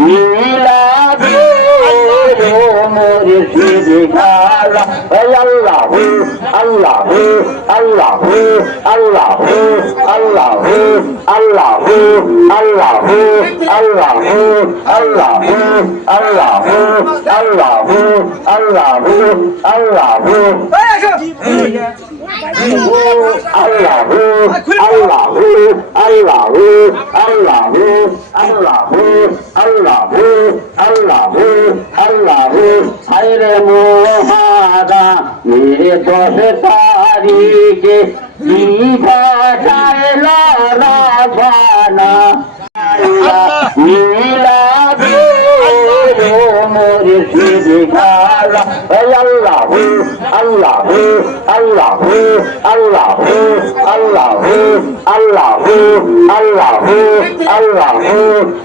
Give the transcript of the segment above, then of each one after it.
মিলাদি মোর সিজে গালা আল্লাহ আল্লাহ আল্লাহ আল্লাহ আল্লাহ আল্লাহ আল্লাহ আল্লাহ আল্লাহ আল্লাহ আল্লাহ আল্লাহ আল্লাহ আল্লাহ আল্লাহ আল্লাহ আল্লাহ আল্লাহ আল্লাহ আল্লাহ আল্লাহ হায়রে মোহারা মেরে দশ তারিখে আল্লাহ আল্লাহ আল্লাহ আল্লাহ আল্লাহ আল্লাহ আল্লাহ আল্লাহ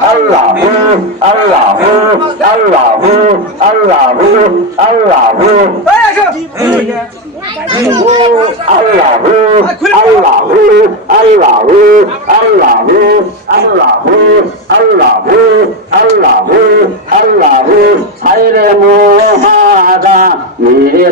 আল্লাহ আল্লাহ আল্লাহ আল্লাহ আল্লাহ আল্লাহ আল্লাহ আল্লাহ আল্লাহ আল্লাহ আল্লাহ আল্লাহ আল্লাহ হায়রে মোহারা মেরে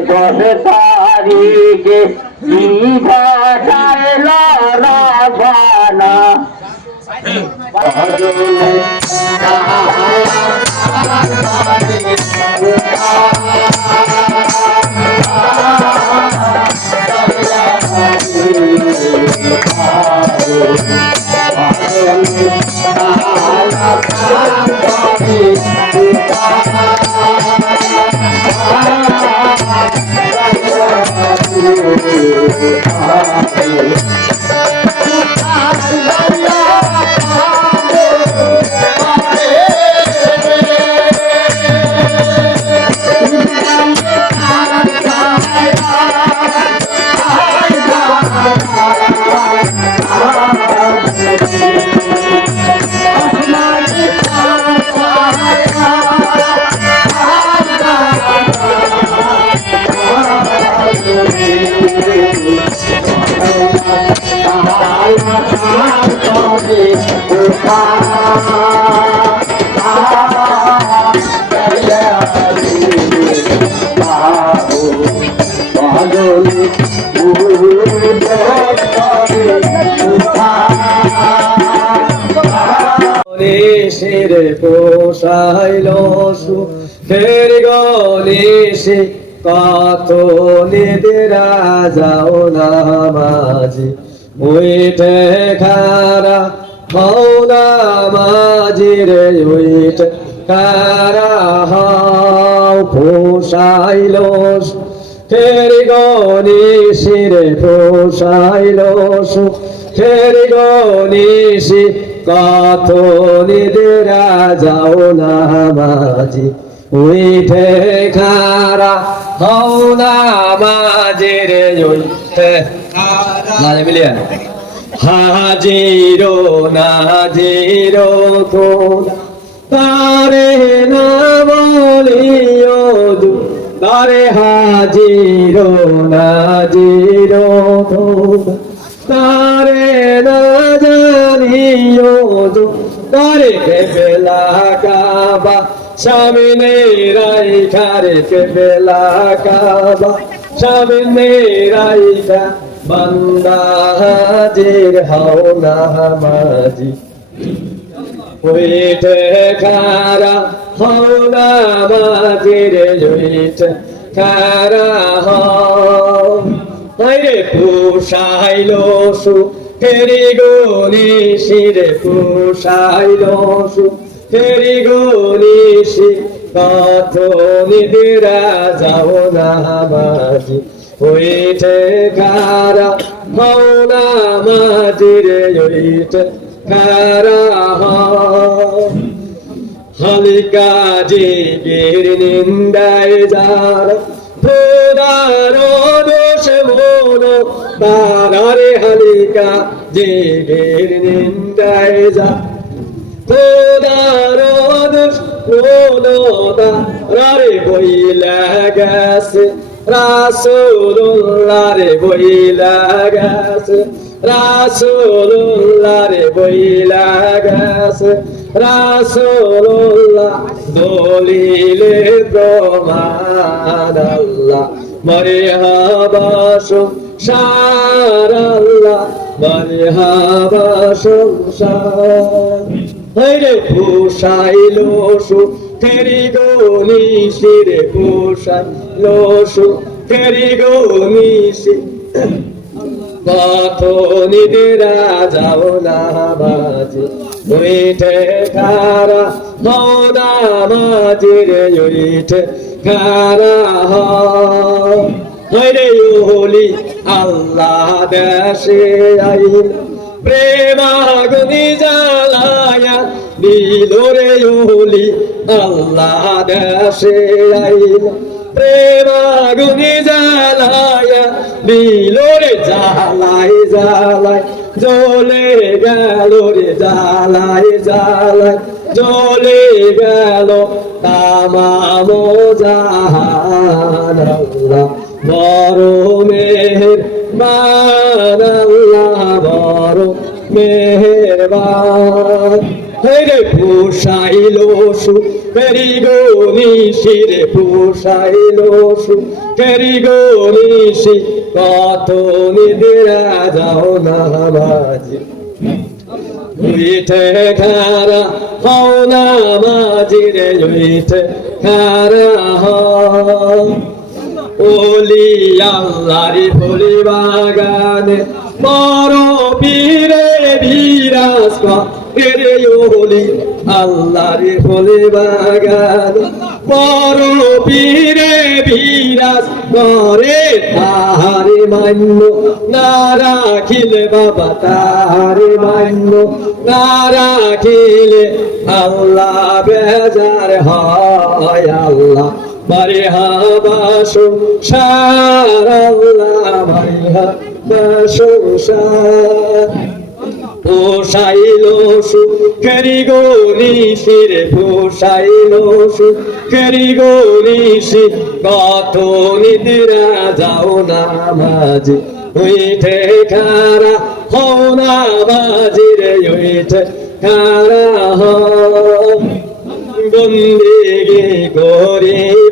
শিরে পোষাইল সু ফের গলি সে কত নিদেরা যাও নামাজি। ওই খারা হও নামাজি রে ওই খারা হও পোষাইল ফের গলি শিরে পোষাইল সু ফের গলি সে নিদেরা যাও না মাঝি উইঠে খারা হও না মাঝে রে মাঝে মিলিয়ে হাজিরো নাজিরো কোন? তারে না বলিও দু তারে হাজিরো নাজিরো কোন? তারে না জানিও দু তারে বেলা কাবা সামনে রাইখা রে বেলা কাবা সামনে রাইখা বান্দা হাজির হও না মাঝি উইঠে খারা হও না মাঝির উইঠে খারা হও। হাইরে পুষাইল সু হেরি গনি শিরে পুষাই রসু হেরি গনি শি কত নিদিরা যাও না বাজি। হইতে কারা মৌনা মাজিরে হইতে কারা হলিকা জি বীর নিন্দায় যার প্রদারো তারারে হালিকা, জীবের নিন্দায় যা। প্রদার দোষ মন তারারে বইলা গেছে। রাসুল্লাহ রে বইলা গেছে। রাসুল্লাহ রে বইলা গেছে। রাসুল্লাহ দলিলে প্রমাণ আল্লাহ। মরিহাবা সংসার আল্লাহ মরিহাবা সংসার। হরে পোষাইল সু, তেরি গনি শিরে পোষাইল সু, তেরি গনি পথ নিদিরা যাও না বাজি, উইঠে খারা মৌদা মাজিরে উইঠে খারা হরে হোলি আল্লাহ দেশে আইল। প্রেমাগুনি জ্বালায়া দিলরে হোলি আল্লাহ দেশে আইল। প্রেমাগুনি জ্বালায়া দিলরে জ্বালাই জ্বালাই। জ্বলে গেল রে জ্বালাই জ্বালাই। জ্বলে গেল তামাম জাহান আল্লাহ বড় মেহের আল্লাহ বড় মেহেরবান। হেরে পোষাইল সু পেরি গো নিশিরে পোষাইল সু পেরি গো নিশি, কত নিদিরা যাও না বাজি উইঠে খারা হও না মাঝিরে উইঠে খারা হও। ওলি আল্লাহরি ফুলি বাগানে বড় পীরে বিরাজ করে। ওলি আল্লাহরি ফুলি বাগানে বড় পীরে বিরাজ করে। তাহারে মান্য, না রাখিলে বাবা তাহারে মান্য, না রাখিলে আল্লাহ বেজার হয় আল্লাহ। মারে হাবাসো, সারাল্লাহ মারে হাবাসো সার। পোষাইল সু কেরি গো নিশিরে, পোষাইল সু কেরি গো নিশি কত নিদিরা যাও না মাঝে, উইঠে খারা হও না বাজিরে উইঠে খারা হও। বন্দিগি বইল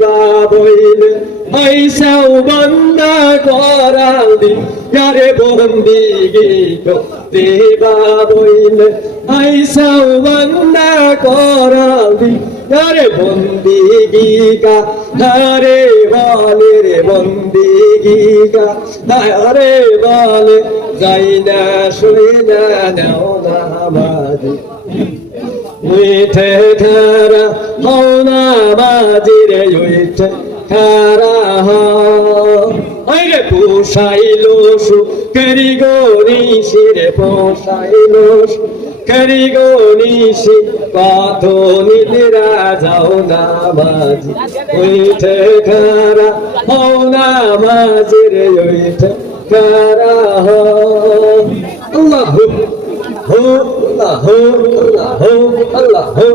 পয়সাও বন্দা করাল দি যারে বন্দিগি করিবা বইল পয়সাও বন্দা করাল দি যারে বন্দিগি কা হরে বলে রে বন্দিগি কা হরে বলে, যাই না শুই না নাও না বাজি। উইঠে খারা হও না বাজিরে উইঠে খারা হইরে পোষাইল সু করি গো নিশিরে পোষাইল করি গো নিশি কত নিদিরা যাও না বাজি উইঠে খারা হও না বাজিরে উইঠে খারা আল্লাহ হো আল্লাহ হো আল্লাহ হো আল্লাহ হো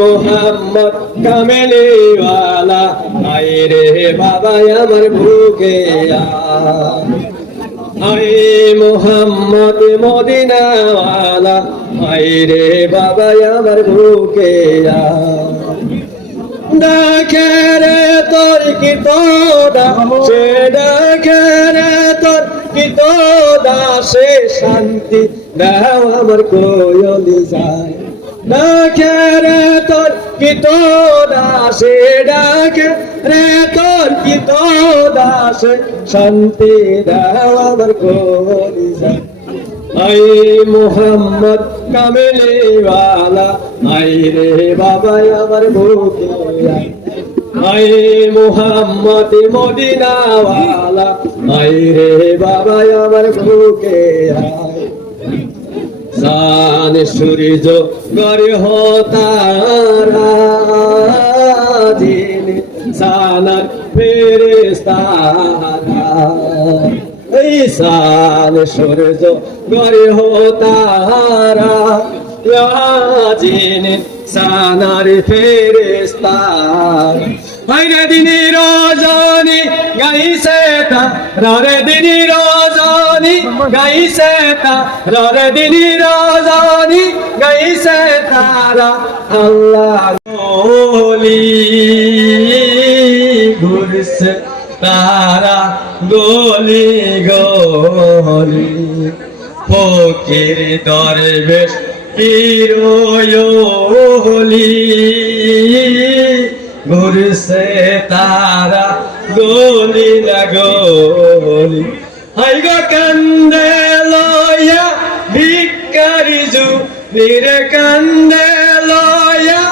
মোহাম্মদ কামেলিওয়ালা হায় রে বাবা, আমার বুকে হায় মোহাম্মদ মদিনাওয়ালা হায় রে বাবা, আমার বুকে ডাকে তোর কি তোদা, সে ডাকে রে তোর কি শান্তি দাও আমার কোয়লি যায়। ডাকে তোর কি তোদা সে ডাকে? তোর কি তোদা সে শান্তি দাও আমার আই মোহাম্মদ কামেলিওয়ালা আই রে বাবা আমার বুকে আই মোহাম্মদ মদিনাওয়ালা, আই রে বাবা আমার সান সূর্য গরে হতারা দিন সানার ফেরেস্তারা এই সাল সূর্য গরে হতারা জিন সানার ফেরেস্তারা হাইরে দিনে রজনী গাইছে তারার দিনী রজনী, গাইছে তারার দিনী রজনী, গাইছে তারা। আল্লাহ গলি ঘুরছে তারা গলি গলি। ফকির দরবেশ পিরোলি ঘুরছে তারা গলি কান্দে লয়া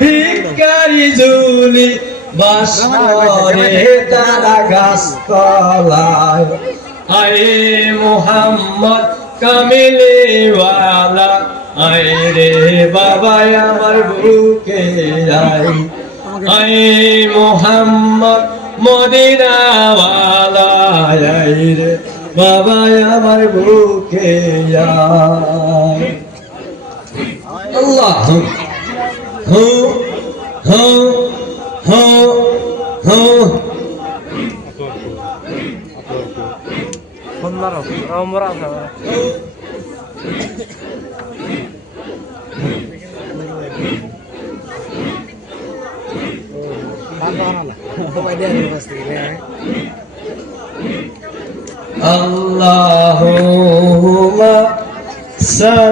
ভিকারি জুলি বাস করে তারা গাছ তলায়। আয়ে মোহাম্মদ কামিলিওয়ালা আয় রে বাবা আমার বুকে আয় আয় মোহাম্মদ মদিনাওয়ালা আয় রে বাবা আমার বুকে আল্লাহ হো হো হো হো اللهم صل